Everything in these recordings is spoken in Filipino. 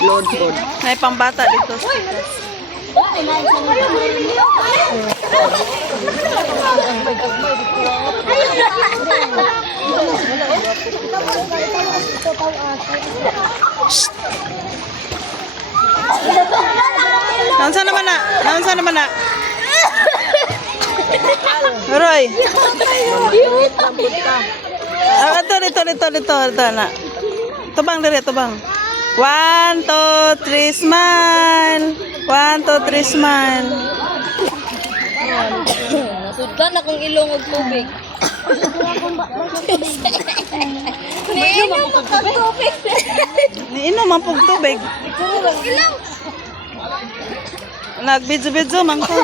Load food. May pambata dito. Nansa naman na? Nansa naman na? Roy. Ah, ito, ito, ito, ito, ito na. Tubang dali, tubang. One, two, three, smile. One, two, three, smile. Sudlan akong ilong og tubig. Nainom ako tubig. Inom ang pug tubig. Nagbidyo-bidyo man ko.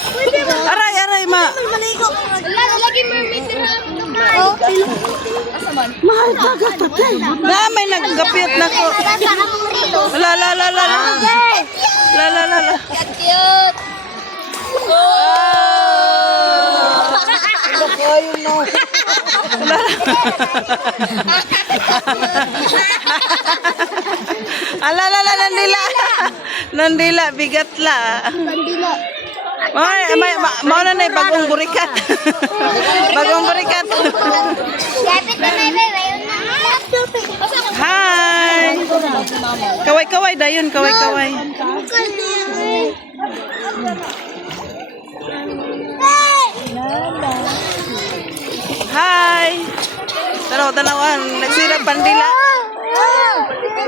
Aray, aray, ma. Lagi mermaid na. Oh, Mahal ka gatatay. Na, may naggapit na ko. La, la, la, la, la. La, la, la, la. Cute. Ala, la, la, nandila. Nandila, bigat la. Bandila. Ay, may, ma, mao na yung bagong burikat. bagong burikat. Hi. Kaway-kaway dayon, kaway-kaway. Hi. Tanaw, tanawan. Nagsira pandila.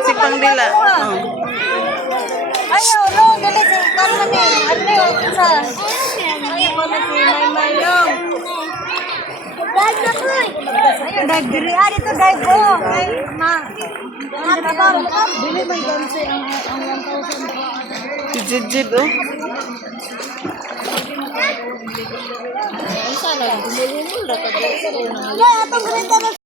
Si pandila. Oh. Dali si Carmen eh. Ano yun? Isa. Ayaw ko na si May Mayong. Dive na ko eh. Dive diri. Ah, dito dive ko. Ma. Ma. Dili may gansi ang ang 1,000. Si Jijib, oh. Ang sana, gumulumul ra ka. Atong